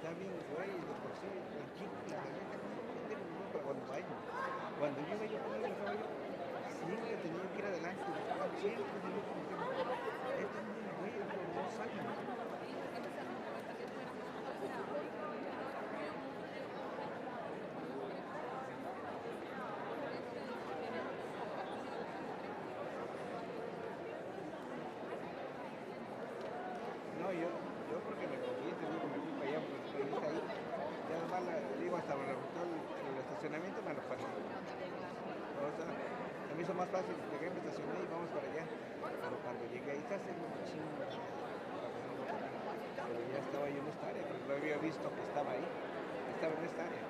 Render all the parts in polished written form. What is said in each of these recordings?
Está bien, güey, de por sí, tranquilo, la neta, no tengo ningún problema cuando vaya. Cuando yo vaya con el caballo, siempre he tenido que ir adelante, siempre he tenido que ir. Esto es muy güey, no salgan. No, yo porque me confié, te digo, me fui para allá, porque está ahí. Ya nomás digo, hasta me resultó el estacionamiento, me lo pasé. O sea, se me hizo más fácil, llegué, me estacioné y vamos para allá. Pero cuando llegué ahí está haciendo un chingo. Pero ya estaba yo en esta área, pero no había visto que estaba ahí. Estaba en esta área.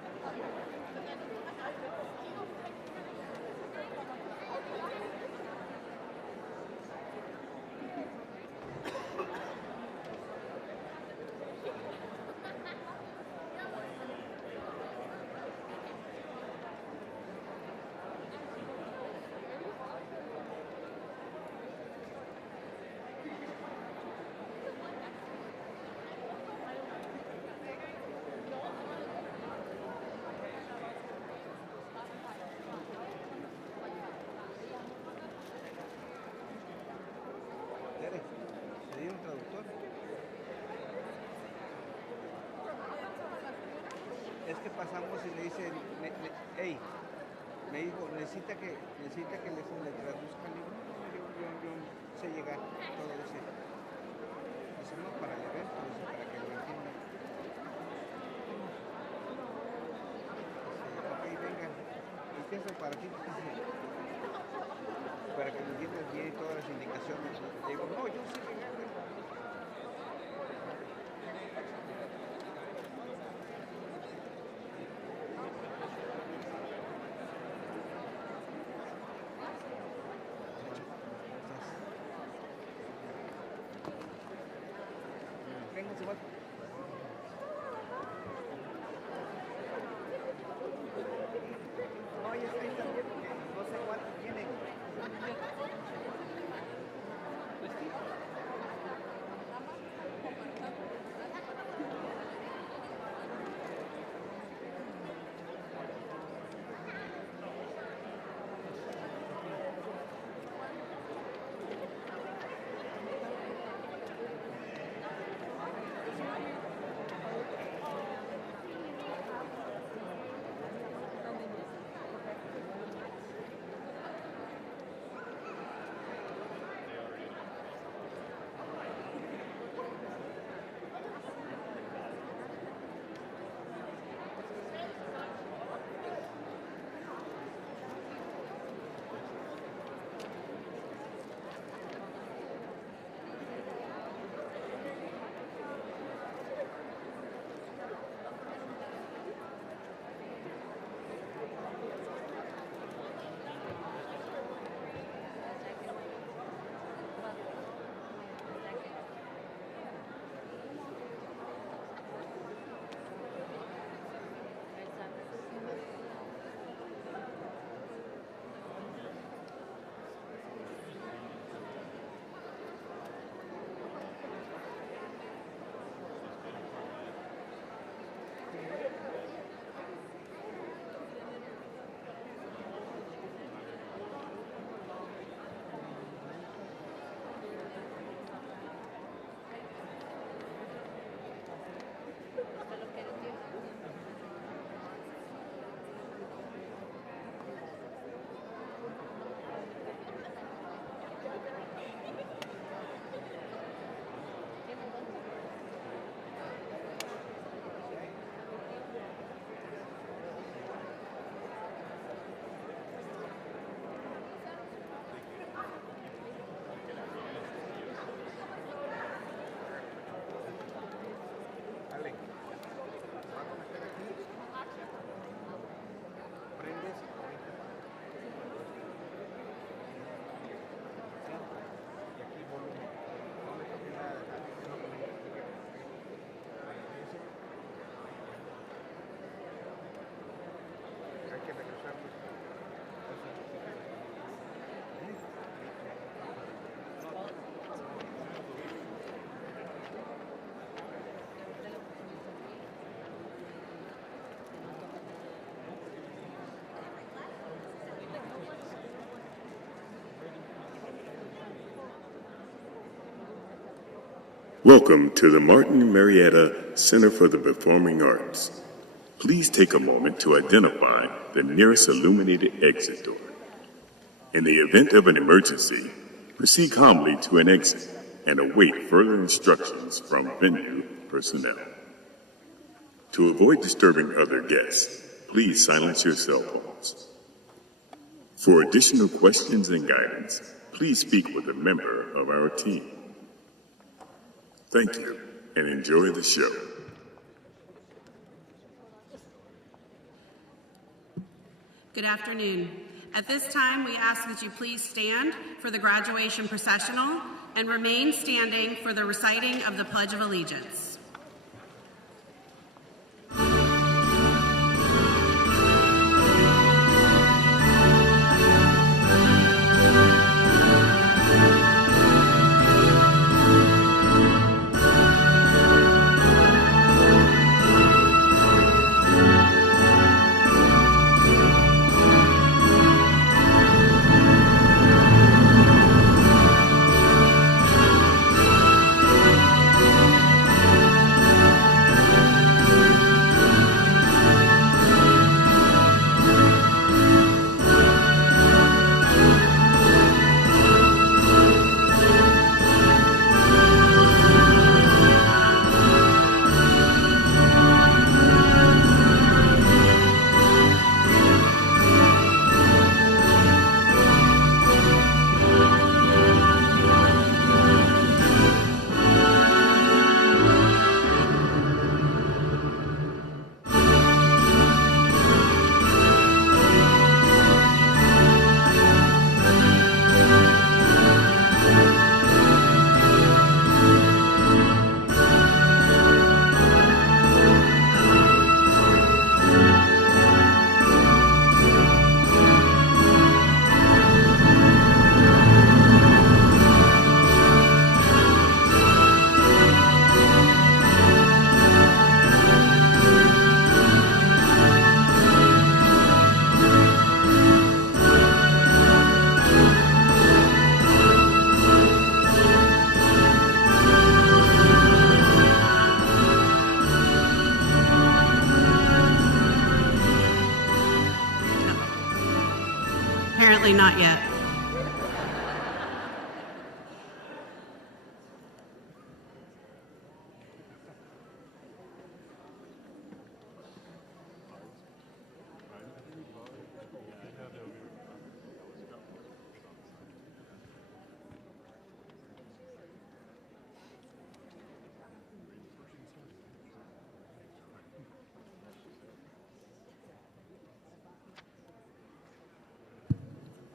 ¿Le dio un traductor? Es que pasamos y le dice, hey, me dijo, necesita que le traduzca el libro. Yo sé llegar, todo ese. Dice, no, para el evento, dice, para que lo entienda. Dice, ok, venga. ¿Y qué es eso para ti? Dice, para que lo entiendas bien y todas las indicaciones. Le digo, no, yo sé llegar. Vénganse igual. No, ya está ahí también, porque no sé cuántos tienen. Welcome to the Martin Marietta Center for the Performing Arts. Please take a moment to identify the nearest illuminated exit door. In the event of an emergency, proceed calmly to an exit and await further instructions from venue personnel. To avoid disturbing other guests, please silence your cell phones. For additional questions and guidance, please speak with a member of our team. Thank you, and enjoy the show. Good afternoon. At this time, we ask that you please stand for the graduation processional and remain standing for the reciting of the Pledge of Allegiance. Apparently not yet.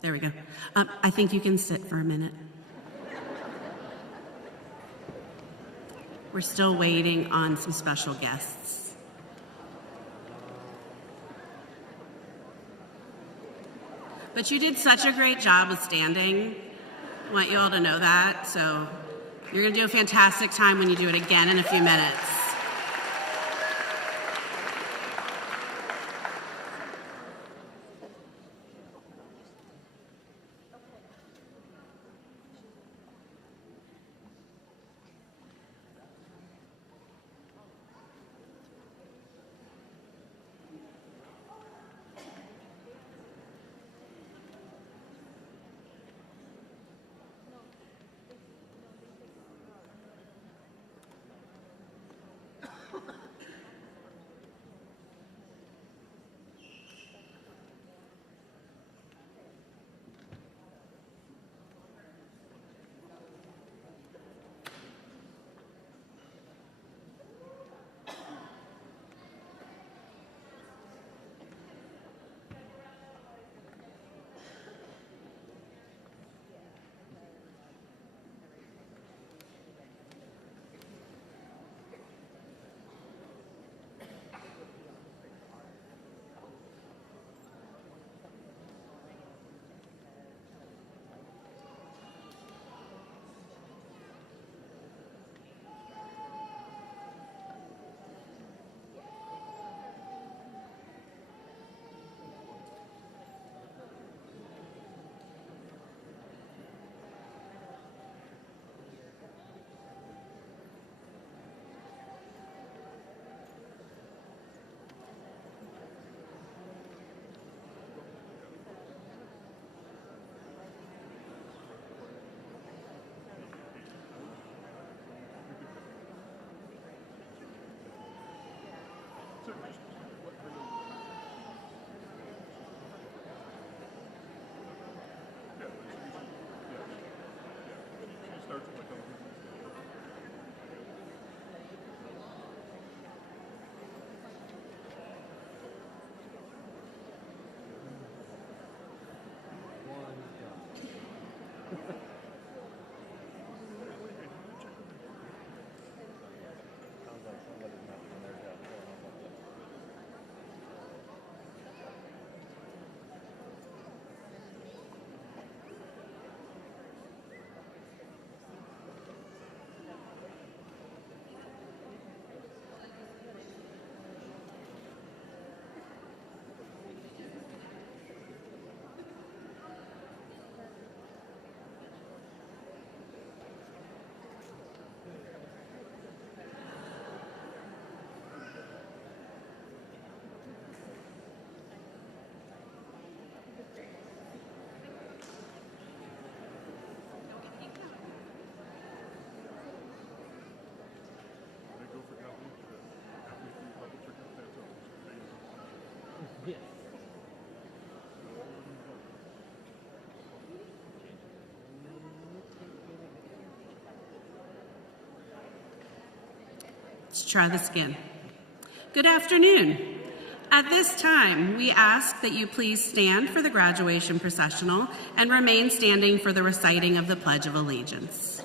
There we go. I think you can sit for a minute. We're still waiting on some special guests. But you did such a great job with standing. I want you all to know that. So you're going to do a fantastic time when you do it again in a few minutes. try this again. Good afternoon. At this time, we ask that you please stand for the graduation processional and remain standing for the reciting of the Pledge of Allegiance.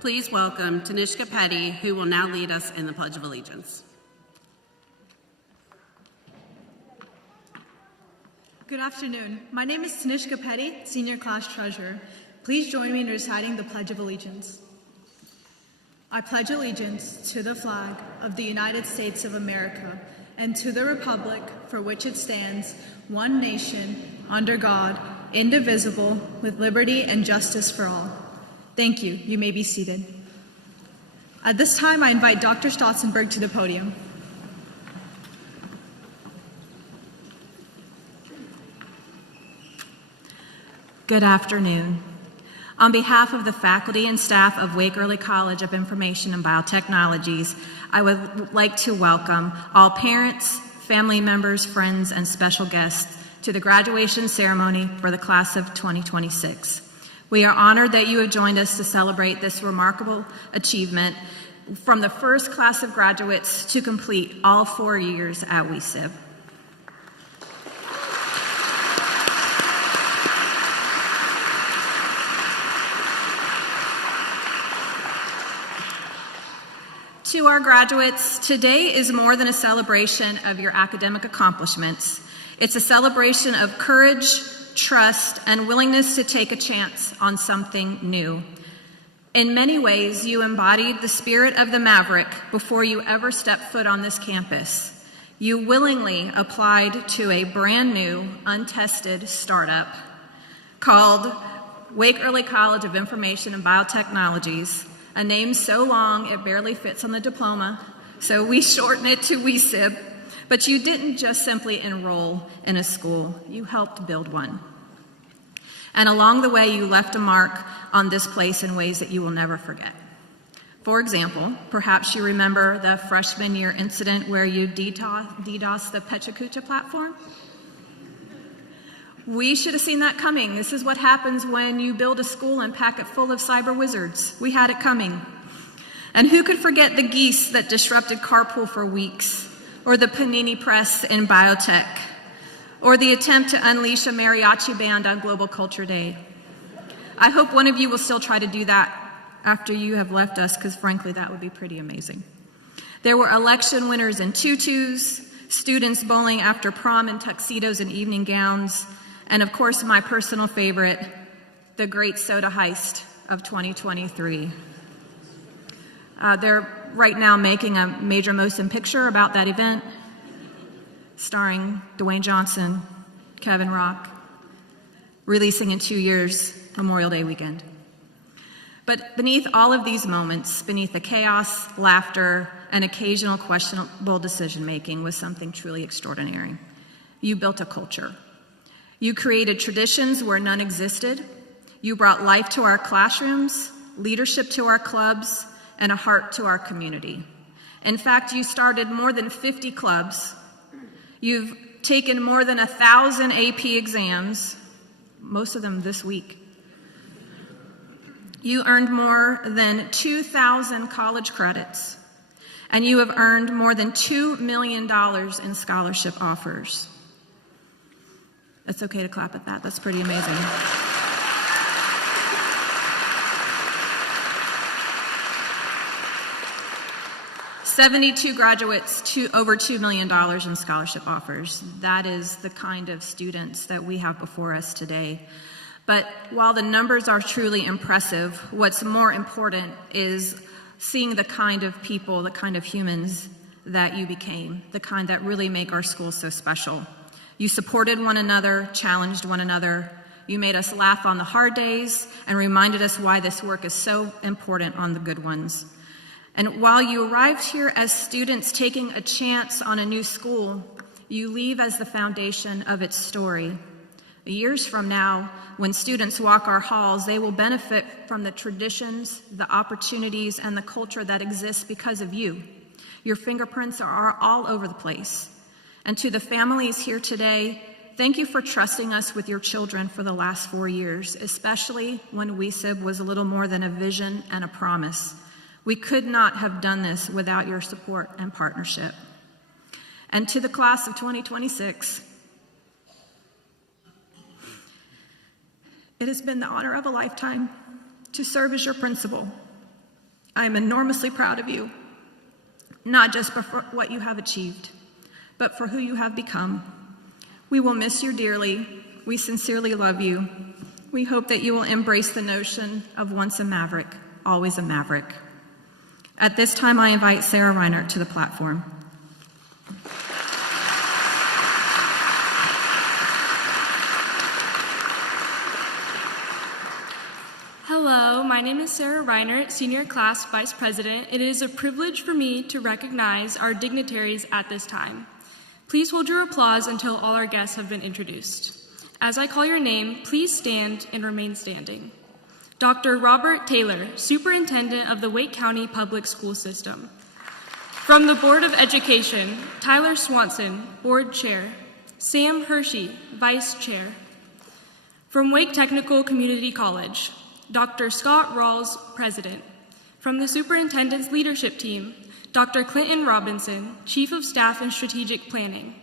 Please welcome Tanishka Petty, who will now lead us in the Pledge of Allegiance. Good afternoon. My name is Tanishka Petty, Senior Class Treasurer. Please join me in reciting the Pledge of Allegiance. I pledge allegiance to the flag of the United States of America and to the republic for which it stands, one nation, under God, indivisible, with liberty and justice for all. Thank you. You may be seated. At this time, I invite Dr. Stotzenberg to the podium. Good afternoon. On behalf of the faculty and staff of Wake Early College of Information and Biotechnologies, I would like to welcome all parents, family members, friends, and special guests to the graduation ceremony for the class of 2026. We are honored that you have joined us to celebrate this remarkable achievement from the first class of graduates to complete all 4 years at WCPSS. To our graduates, today is more than a celebration of your academic accomplishments. It's a celebration of courage, trust, and willingness to take a chance on something new. In many ways, you embodied the spirit of the maverick before you ever stepped foot on this campus. You willingly applied to a brand new, untested startup called Wake Early College of Information and Biotechnologies, a name so long it barely fits on the diploma, so we shorten it to WCPSS. But you didn't just simply enroll in a school, you helped build one. And along the way, you left a mark on this place in ways that you will never forget. For example, perhaps you remember the freshman year incident where you DDoSed the Pechakucha platform? We should have seen that coming. This is what happens when you build a school and pack it full of cyber wizards. We had it coming. And who could forget the geese that disrupted carpool for weeks, or the panini press in biotech, or the attempt to unleash a mariachi band on Global Culture Day? I hope one of you will still try to do that after you have left us, because frankly, that would be pretty amazing. There were election winners in tutus, students bowling after prom in tuxedos and evening gowns, and of course, my personal favorite, the great soda heist of 2023. They're right now making a major motion picture about that event, starring Dwayne Johnson, Kevin Rock, releasing in 2 years, Memorial Day weekend. But beneath all of these moments, beneath the chaos, laughter, and occasional questionable decision-making was something truly extraordinary. You built a culture. You created traditions where none existed. You brought life to our classrooms, leadership to our clubs, and a heart to our community. In fact, you started more than 50 clubs. You've taken more than 1,000 AP exams, most of them this week. You earned more than 2,000 college credits, and you have earned more than $2 million in scholarship offers. It's okay to clap at that. That's pretty amazing. $72 graduates, over $2 million in scholarship offers. That is the kind of students that we have before us today. But while the numbers are truly impressive, what's more important is seeing the kind of people, the kind of humans that you became, the kind that really make our schools so special. You supported one another, challenged one another. You made us laugh on the hard days and reminded us why this work is so important on the good ones. And while you arrived here as students taking a chance on a new school, you leave as the foundation of its story. Years from now, when students walk our halls, they will benefit from the traditions, the opportunities, and the culture that exists because of you. Your fingerprints are all over the place. And to the families here today, thank you for trusting us with your children for the last 4 years, especially when WCPSS was a little more than a vision and a promise. We could not have done this without your support and partnership. And to the class of 2026, it has been the honor of a lifetime to serve as your principal. I am enormously proud of you, not just for what you have achieved, but for who you have become. We will miss you dearly. We sincerely love you. We hope that you will embrace the notion of once a maverick, always a maverick. At this time, I invite Sarah Reinert to the platform. Hello, my name is Sarah Reinert, Senior Class Vice President. It is a privilege for me to recognize our dignitaries at this time. Please hold your applause until all our guests have been introduced. As I call your name, please stand and remain standing. Dr. Robert Taylor, Superintendent of the Wake County Public School System. From the Board of Education, Tyler Swanson, Board Chair. Sam Hershey, Vice Chair. From Wake Technical Community College, Dr. Scott Rawls, President. From the Superintendent's Leadership Team, Dr. Clinton Robinson, Chief of Staff and Strategic Planning.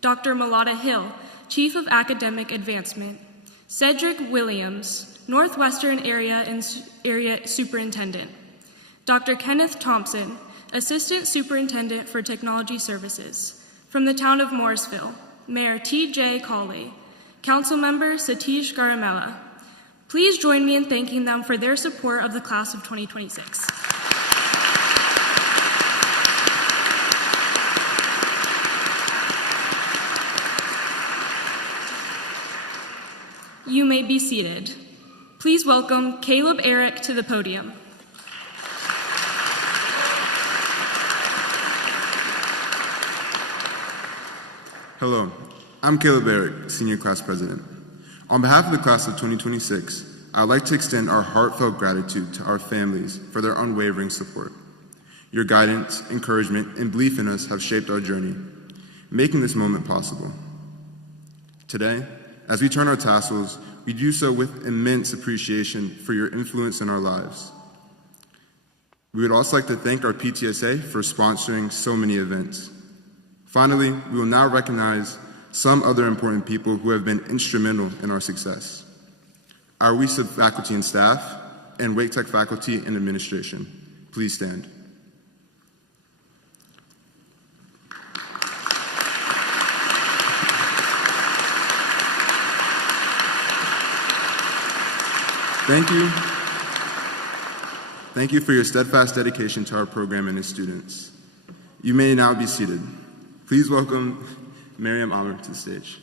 Dr. Malata Hill, Chief of Academic Advancement. Cedric Williams, Northwestern Area Superintendent. Dr. Kenneth Thompson, Assistant Superintendent for Technology Services. From the town of Morrisville, Mayor T.J. Cawley, Councilmember Satish Garamella. Please join me in thanking them for their support of the class of 2026. You may be seated. Please welcome Caleb Eric to the podium. Hello, I'm Caleb Eric, Senior Class President. On behalf of the class of 2026, I would like to extend our heartfelt gratitude to our families for their unwavering support. Your guidance, encouragement, and belief in us have shaped our journey, making this moment possible. Today, as we turn our tassels, we do so with immense appreciation for your influence in our lives. We would also like to thank our PTSA for sponsoring so many events. Finally, we will now recognize some other important people who have been instrumental in our success. Our WCPSS faculty and staff, and Wake Tech faculty and administration. Please stand. Thank you. Thank you for your steadfast dedication to our program and its students. You may now be seated. Please welcome Miriam Amr to the stage.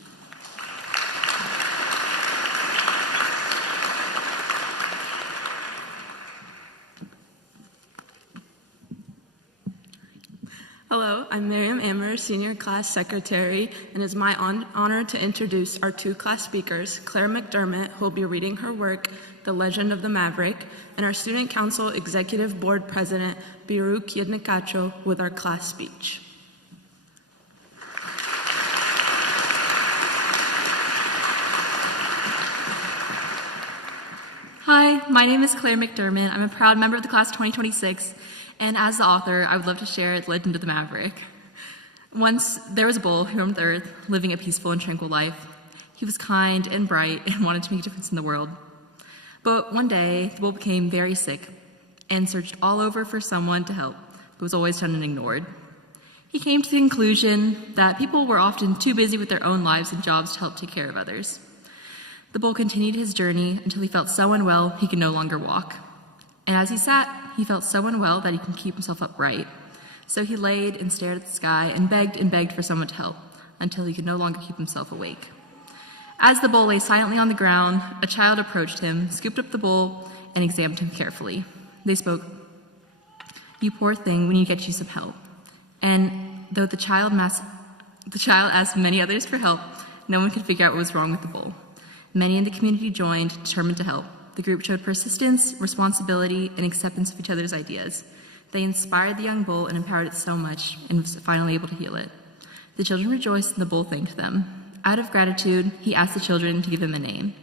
Hello, I'm Miriam Ammer, Senior Class Secretary, and it's my honor to introduce our two class speakers, Claire McDermott, who will be reading her work, The Legend of the Maverick, and our Student Council Executive Board President, Biru Kiednikacho, with our class speech. Hi, my name is Claire McDermott. I'm a proud member of the class of 2026. And as the author, I would love to share The Legend of the Maverick. Once, there was a bull who roamed the earth, living a peaceful and tranquil life. He was kind and bright and wanted to make a difference in the world. But one day, the bull became very sick and searched all over for someone to help, but was always shunned and ignored. He came to the conclusion that people were often too busy with their own lives and jobs to help take care of others. The bull continued his journey until he felt so unwell he could no longer walk. And as he sat, he felt so unwell that he couldn't keep himself upright. So he laid and stared at the sky and begged for someone to help until he could no longer keep himself awake. As the bull lay silently on the ground, a child approached him, scooped up the bull, and examined him carefully. They spoke, "You poor thing, we need to get you some help." And though the child asked many others for help, no one could figure out what was wrong with the bull. Many in the community joined, determined to help. The group showed persistence, responsibility, and acceptance of each other's ideas. They inspired the young bull and empowered it so much, and was finally able to heal it. The children rejoiced, and the bull thanked them. Out of gratitude, he asked the children to give him a name.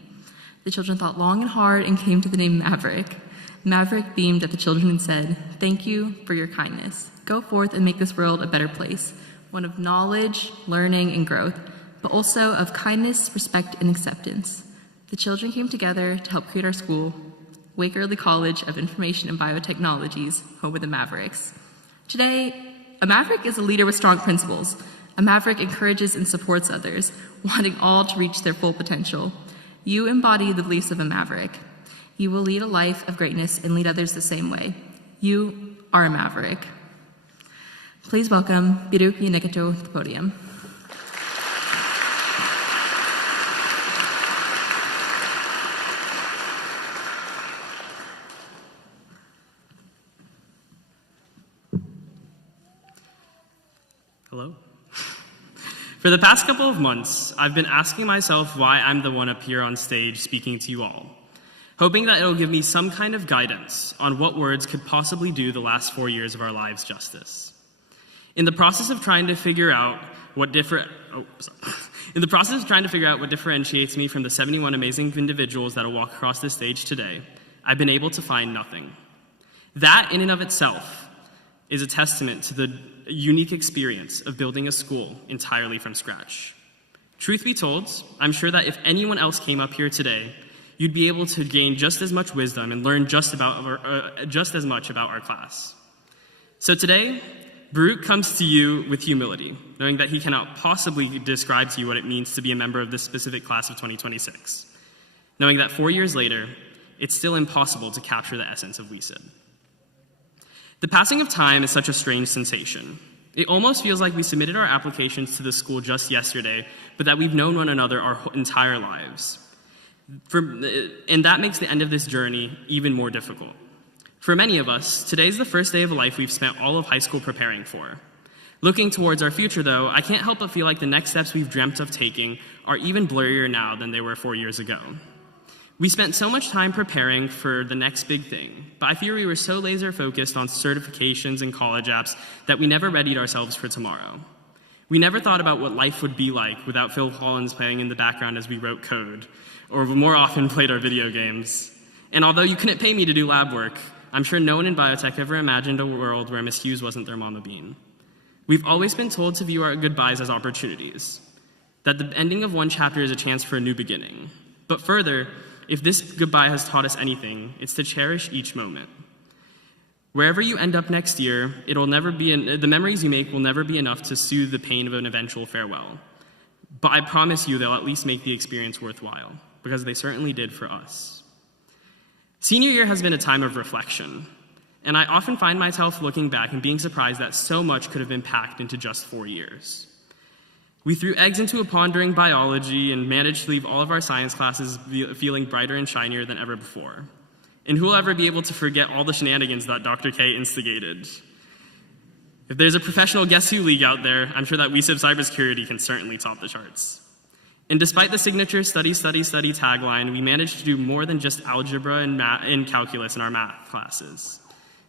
The children thought long and hard and came to the name Maverick. Maverick beamed at the children and said, "Thank you for your kindness. Go forth and make this world a better place, one of knowledge, learning, and growth, but also of kindness, respect, and acceptance." The children came together to help create our school, Wake Early College of Information and Biotechnologies, home of the Mavericks. Today, a Maverick is a leader with strong principles. A Maverick encourages and supports others, wanting all to reach their full potential. You embody the beliefs of a Maverick. You will lead a life of greatness and lead others the same way. You are a Maverick. Please welcome Biru Kiednikacho to the podium. Hello. For the past couple of months, I've been asking myself why I'm the one up here on stage speaking to you all, hoping that it'll give me some kind of guidance on what words could possibly do the last 4 years of our lives justice. In the process of trying to figure out what differentiates me from the 71 amazing individuals that will walk across this stage today, I've been able to find nothing. That, in and of itself, is a testament to the unique experience of building a school entirely from scratch. Truth be told, I'm sure that if anyone else came up here today, you'd be able to gain just as much wisdom and learn just as much about our class. So today, Baruch comes to you with humility, knowing that he cannot possibly describe to you what it means to be a member of this specific class of 2026, knowing that 4 years later, it's still impossible to capture the essence of WCPSS. The passing of time is such a strange sensation. It almost feels like we submitted our applications to the school just yesterday, but that we've known one another our entire lives. And that makes the end of this journey even more difficult. For many of us, today's the first day of a life we've spent all of high school preparing for. Looking towards our future, though, I can't help but feel like the next steps we've dreamt of taking are even blurrier now than they were 4 years ago. We spent so much time preparing for the next big thing, but I fear we were so laser focused on certifications and college apps that we never readied ourselves for tomorrow. We never thought about what life would be like without Phil Collins playing in the background as we wrote code, or more often played our video games. And although you couldn't pay me to do lab work, I'm sure no one in biotech ever imagined a world where Miss Hughes wasn't their mama bean. We've always been told to view our goodbyes as opportunities, that the ending of one chapter is a chance for a new beginning. But further, if this goodbye has taught us anything, it's to cherish each moment. Wherever you end up next year, the memories you make will never be enough to soothe the pain of an eventual farewell. But I promise you they'll at least make the experience worthwhile, because they certainly did for us. Senior year has been a time of reflection, and I often find myself looking back and being surprised that so much could have been packed into just 4 years. We threw eggs into a pond during biology and managed to leave all of our science classes feeling brighter and shinier than ever before. And who will ever be able to forget all the shenanigans that Dr. K instigated? If there's a professional Guess Who league out there, I'm sure that WCPSS cybersecurity can certainly top the charts. And despite the signature study, study, study tagline, we managed to do more than just algebra and calculus in our math classes.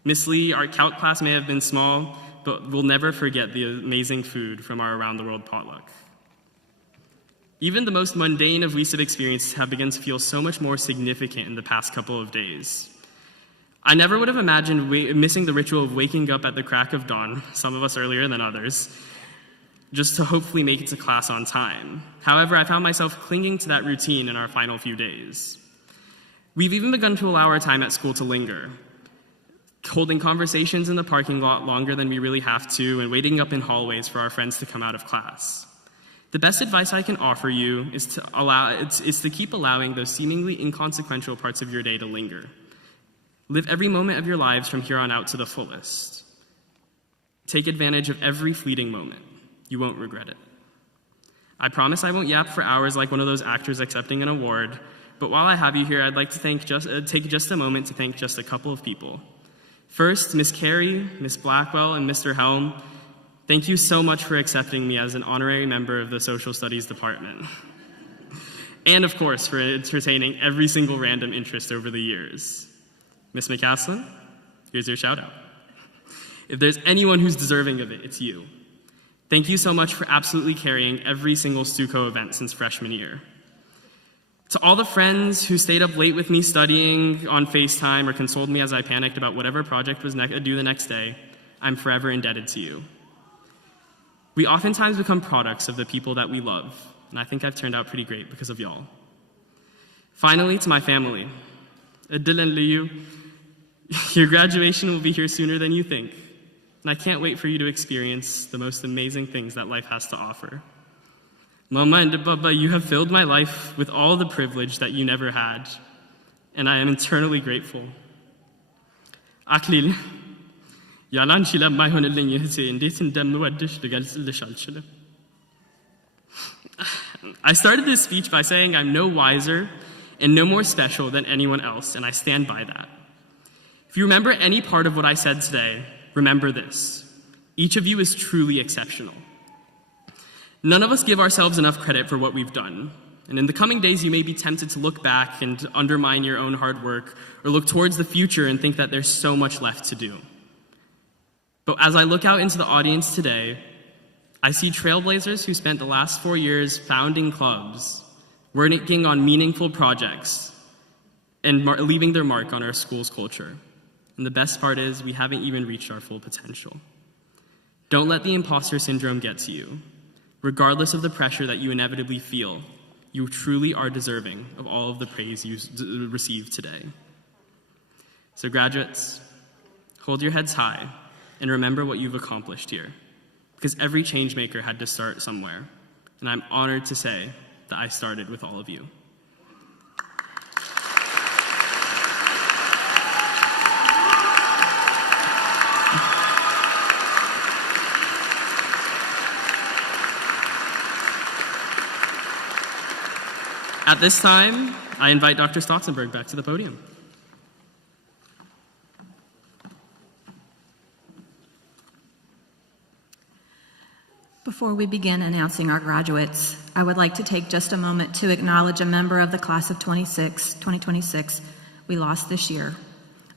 Miss Lee, our calc class may have been small, but we'll never forget the amazing food from our Around the World potluck. Even the most mundane of WCPSS experiences have begun to feel so much more significant in the past couple of days. I never would have imagined missing the ritual of waking up at the crack of dawn, some of us earlier than others, just to hopefully make it to class on time. However, I found myself clinging to that routine in our final few days. We've even begun to allow our time at school to linger, holding conversations in the parking lot longer than we really have to, and waiting up in hallways for our friends to come out of class. The best advice I can offer you is to keep allowing those seemingly inconsequential parts of your day to linger. Live every moment of your lives from here on out to the fullest. Take advantage of every fleeting moment. You won't regret it. I promise I won't yap for hours like one of those actors accepting an award, but while I have you here, I'd like to take just a moment to thank just a couple of people. First, Miss Carey, Miss Blackwell, and Mr. Helm. Thank you so much for accepting me as an honorary member of the Social Studies Department. And of course, for entertaining every single random interest over the years. Miss McCaslin, here's your shout out. If there's anyone who's deserving of it, it's you. Thank you so much for absolutely carrying every single Stuco event since freshman year. To all the friends who stayed up late with me studying on FaceTime or consoled me as I panicked about whatever project was due the next day, I'm forever indebted to you. We oftentimes become products of the people that we love, and I think I've turned out pretty great because of y'all. Finally, to my family. Dylan Liu, your graduation will be here sooner than you think, and I can't wait for you to experience the most amazing things that life has to offer. Mama and Baba, you have filled my life with all the privilege that you never had, and I am eternally grateful. Aklil, yalan shila mai hon lenge hse indetin dem no adish legal shalchile. I started this speech by saying I'm no wiser and no more special than anyone else, and I stand by that. If you remember any part of what I said today, remember this. Each of you is truly exceptional. None of us give ourselves enough credit for what we've done. And in the coming days, you may be tempted to look back and undermine your own hard work, or look towards the future and think that there's so much left to do. But as I look out into the audience today, I see trailblazers who spent the last 4 years founding clubs, working on meaningful projects, and leaving their mark on our school's culture. And the best part is, we haven't even reached our full potential. Don't let the imposter syndrome get to you. Regardless of the pressure that you inevitably feel, you truly are deserving of all of the praise you receive today. So graduates, hold your heads high and remember what you've accomplished here, because every change maker had to start somewhere, and I'm honored to say that I started with all of you. At this time, I invite Dr. Stotzenberg back to the podium. Before we begin announcing our graduates, I would like to take just a moment to acknowledge a member of the class of 2026 we lost this year.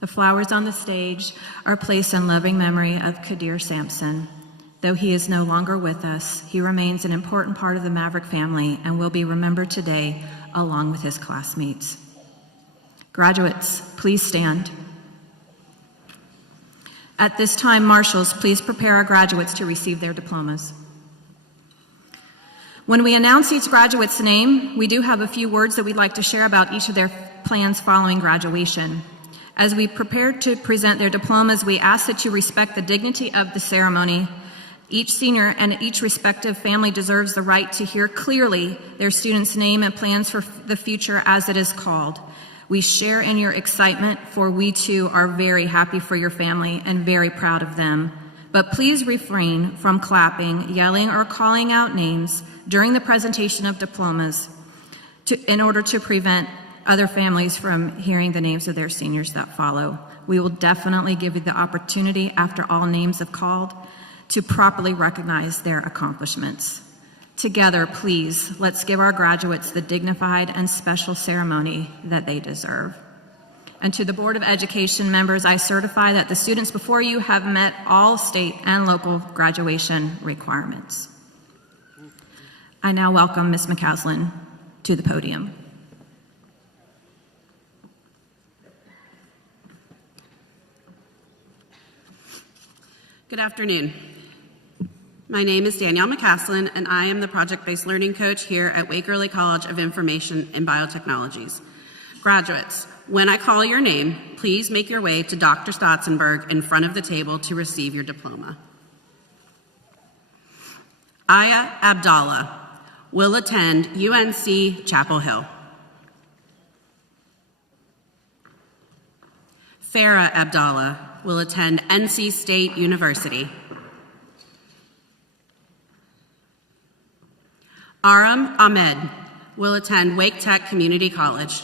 The flowers on the stage are placed in loving memory of Kadir Sampson. Though he is no longer with us, he remains an important part of the Maverick family and will be remembered today along with his classmates. Graduates, please stand. At this time, marshals, please prepare our graduates to receive their diplomas. When we announce each graduate's name, we do have a few words that we'd like to share about each of their plans following graduation. As we prepare to present their diplomas, we ask that you respect the dignity of the ceremony. Each senior and each respective family deserves the right to hear clearly their student's name and plans for the future as it is called. We share in your excitement, for we too are very happy for your family and very proud of them. But please refrain from clapping, yelling, or calling out names during the presentation of diplomas in order to prevent other families from hearing the names of their seniors that follow. We will definitely give you the opportunity after all names have called to properly recognize their accomplishments. Together, please, let's give our graduates the dignified and special ceremony that they deserve. And to the Board of Education members, I certify that the students before you have met all state and local graduation requirements. I now welcome Ms. McCaslin to the podium. Good afternoon. My name is Danielle McCaslin, and I am the Project-Based Learning Coach here at Wake Early College of Information and Biotechnologies. Graduates, when I call your name, please make your way to Dr. Stotzenberg in front of the table to receive your diploma. Aya Abdallah will attend UNC Chapel Hill. Farah Abdallah will attend NC State University. Aram Ahmed will attend Wake Tech Community College.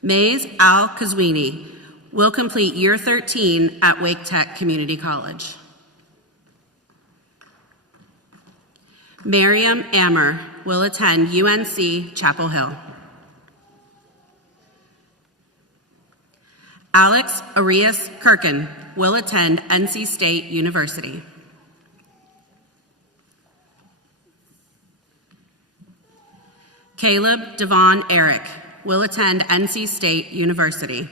Mays Al-Kazwini will complete year 13 at Wake Tech Community College. Miriam Ammer will attend UNC Chapel Hill. Alex Arias Kirkin will attend NC State University. Caleb Devon Eric will attend NC State University.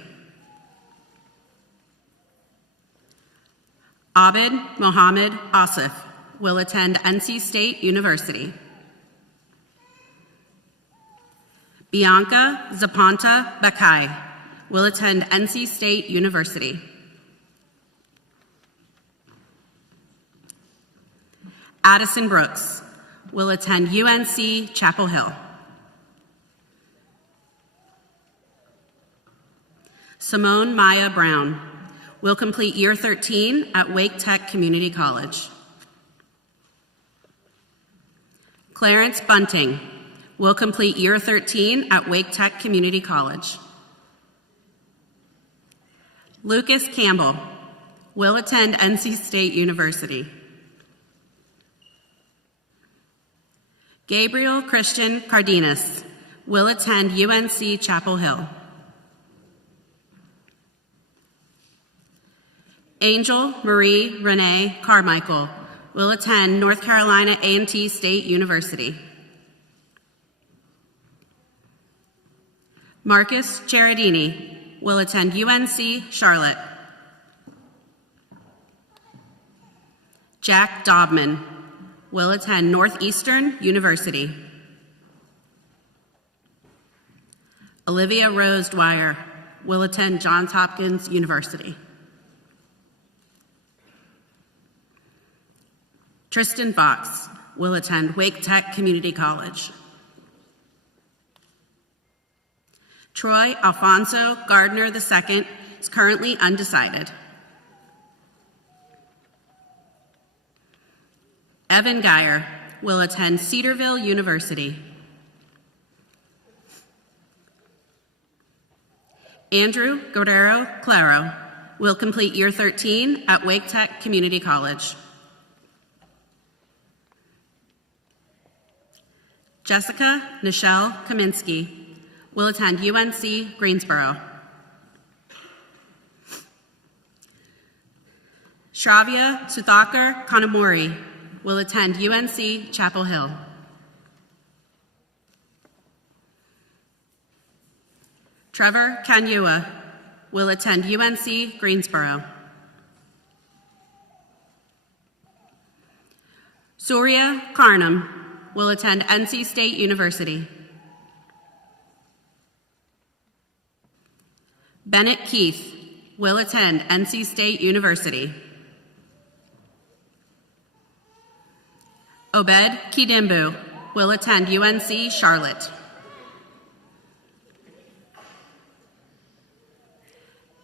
Abid Mohammed Asif will attend NC State University. Bianca Zapanta Bakai will attend NC State University. Addison Brooks will attend UNC Chapel Hill. Simone Maya Brown will complete year 13 at Wake Tech Community College. Clarence Bunting will complete year 13 at Wake Tech Community College. Lucas Campbell will attend NC State University. Gabriel Christian Cardenas will attend UNC Chapel Hill. Angel Marie Renee Carmichael will attend North Carolina A&T State University. Marcus Gerardini will attend UNC Charlotte. Jack Dobman will attend Northeastern University. Olivia Rose Dwyer will attend Johns Hopkins University. Tristan Fox will attend Wake Tech Community College. Troy Alfonso Gardner II is currently undecided. Evan Geyer will attend Cedarville University. Andrew Guerrero Claro will complete year 13 at Wake Tech Community College. Jessica Nichelle Kaminsky will attend UNC Greensboro. Shravya Suthakar Kanamori will attend UNC Chapel Hill. Trevor Kanyua will attend UNC Greensboro. Surya Karnam will attend NC State University. Bennett Keith will attend NC State University. Obed Kidimbu will attend UNC Charlotte.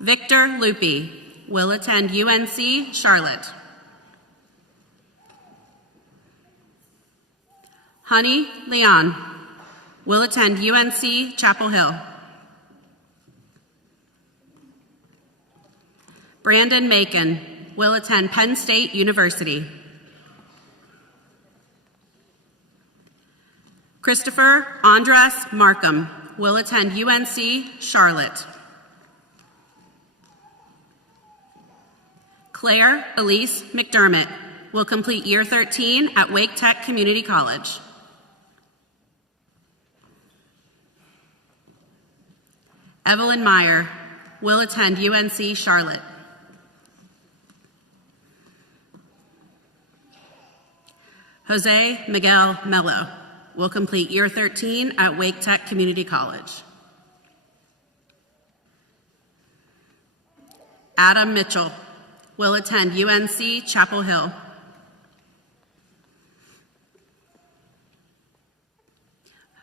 Victor Lupi will attend UNC Charlotte. Honey Leon will attend UNC Chapel Hill. Brandon Macon will attend Penn State University. Christopher Andres Markham will attend UNC Charlotte. Claire Elise McDermott will complete Year 13 at Wake Tech Community College. Evelyn Meyer will attend UNC Charlotte. Jose Miguel Mello will complete Year 13 at Wake Tech Community College. Adam Mitchell will attend UNC Chapel Hill.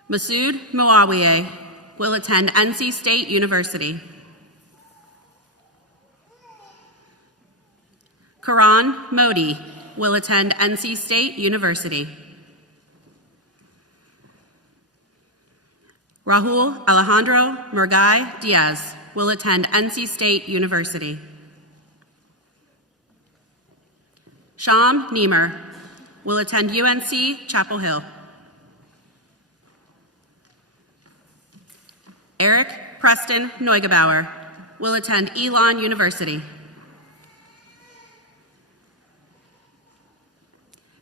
Masood Muawiye will attend NC State University. Karan Modi will attend NC State University. Rahul Alejandro Murgai Diaz will attend NC State University. Sham Niemer will attend UNC Chapel Hill. Eric Preston Neugebauer will attend Elon University.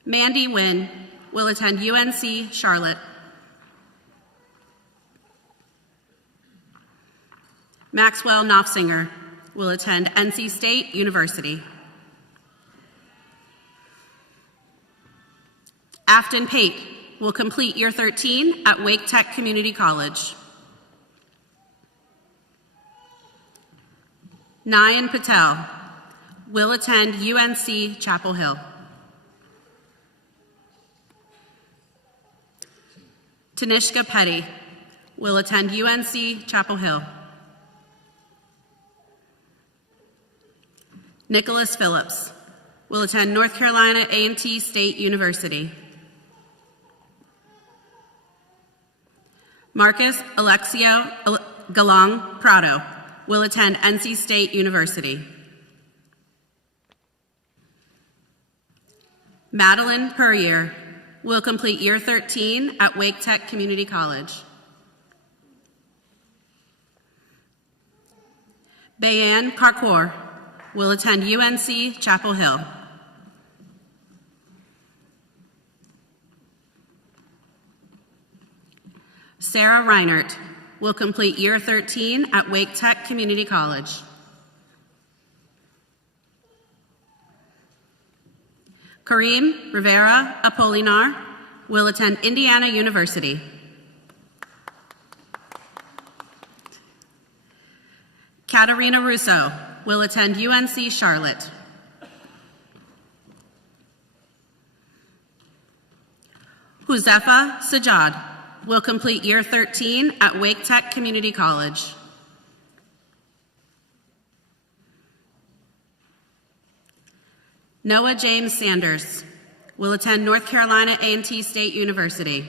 Mandy Wynn will attend UNC Charlotte. Maxwell Knopfsinger will attend NC State University. Afton Pate will complete Year 13 at Wake Tech Community College. Nayan Patel will attend UNC Chapel Hill. Tanishka Petty will attend UNC Chapel Hill. Nicholas Phillips will attend North Carolina A&T State University. Marcus Alexio Galang Prado will attend NC State University. Madeline Puryear will complete Year 13 at Wake Tech Community College. Bayan Karkour will attend UNC Chapel Hill. Sarah Reinert will complete Year 13 at Wake Tech Community College. Kareem Rivera Apolinar will attend Indiana University. Katarina Russo will attend UNC Charlotte. Huzefa Sajad will complete Year 13 at Wake Tech Community College. Noah James Sanders will attend North Carolina A&T State University.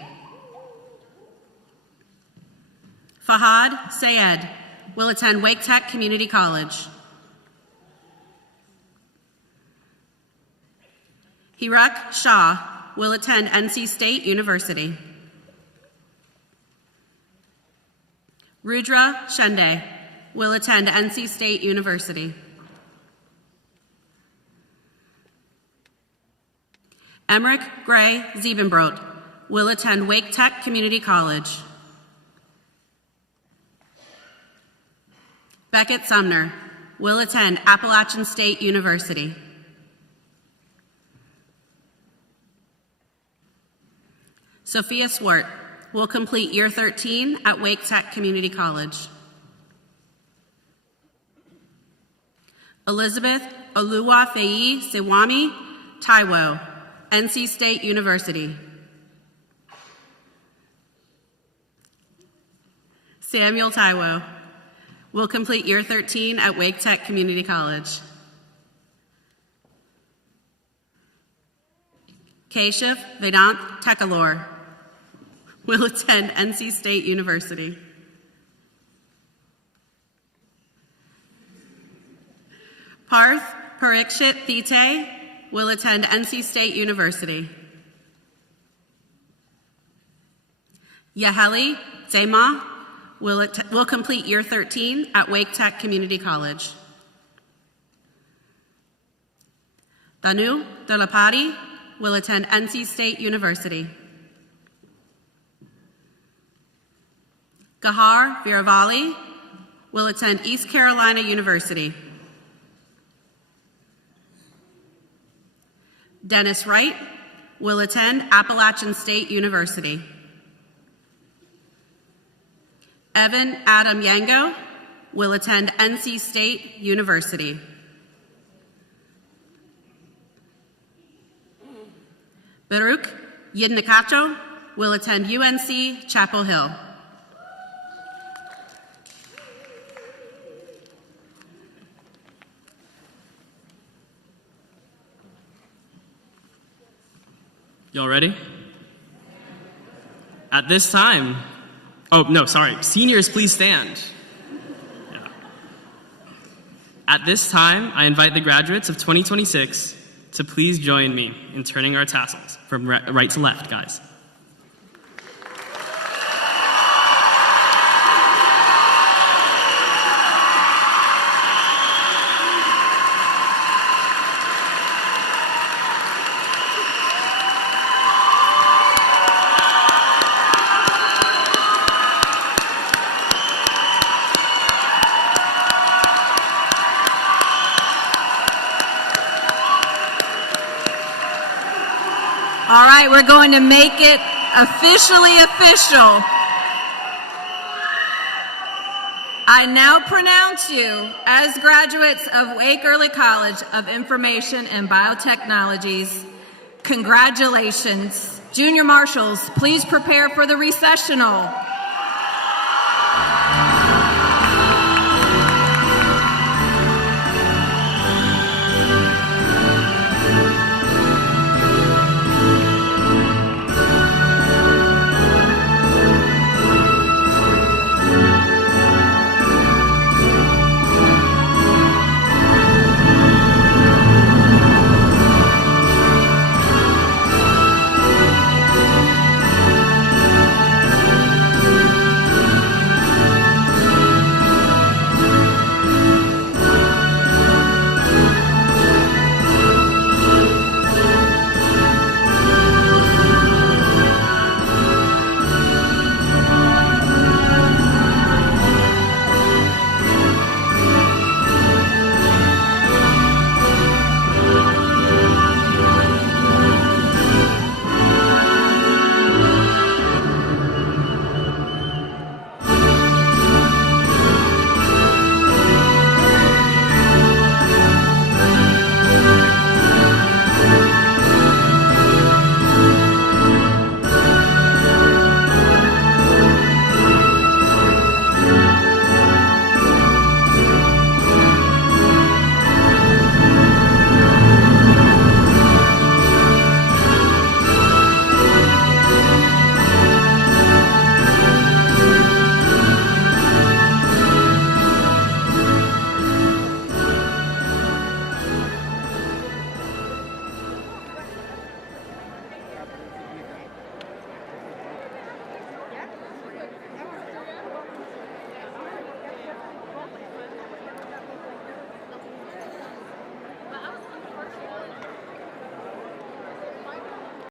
Fahad Sayed will attend Wake Tech Community College. Hirak Shah will attend NC State University. Rudra Shende will attend NC State University. Emmerich Gray Ziebenbrot will attend Wake Tech Community College. Beckett Sumner will attend Appalachian State University. Sophia Swart will complete year 13 at Wake Tech Community College. Elizabeth Oluwafeyi Sewami Taiwo, NC State University. Samuel Taiwo will complete year 13 at Wake Tech Community College. Keshav Vedant Tekalor will attend NC State University. Parth Parikshit Thite will attend NC State University. Yaheli Zema will complete year 13 at Wake Tech Community College. Danu Delapati will attend NC State University. Gahar Viravali will attend East Carolina University. Dennis Wright will attend Appalachian State University. Evan Adam Yango will attend NC State University. Baruch Yidnakacho will attend UNC Chapel Hill. Y'all ready? At this time, seniors, please stand. Yeah. At this time, I invite the graduates of 2026 to please join me in turning our tassels from right to left, guys. All right, we're going to make it officially official. I now pronounce you as graduates of Wake Early College of Information and Biotechnologies. Congratulations. Junior marshals, please prepare for the recessional.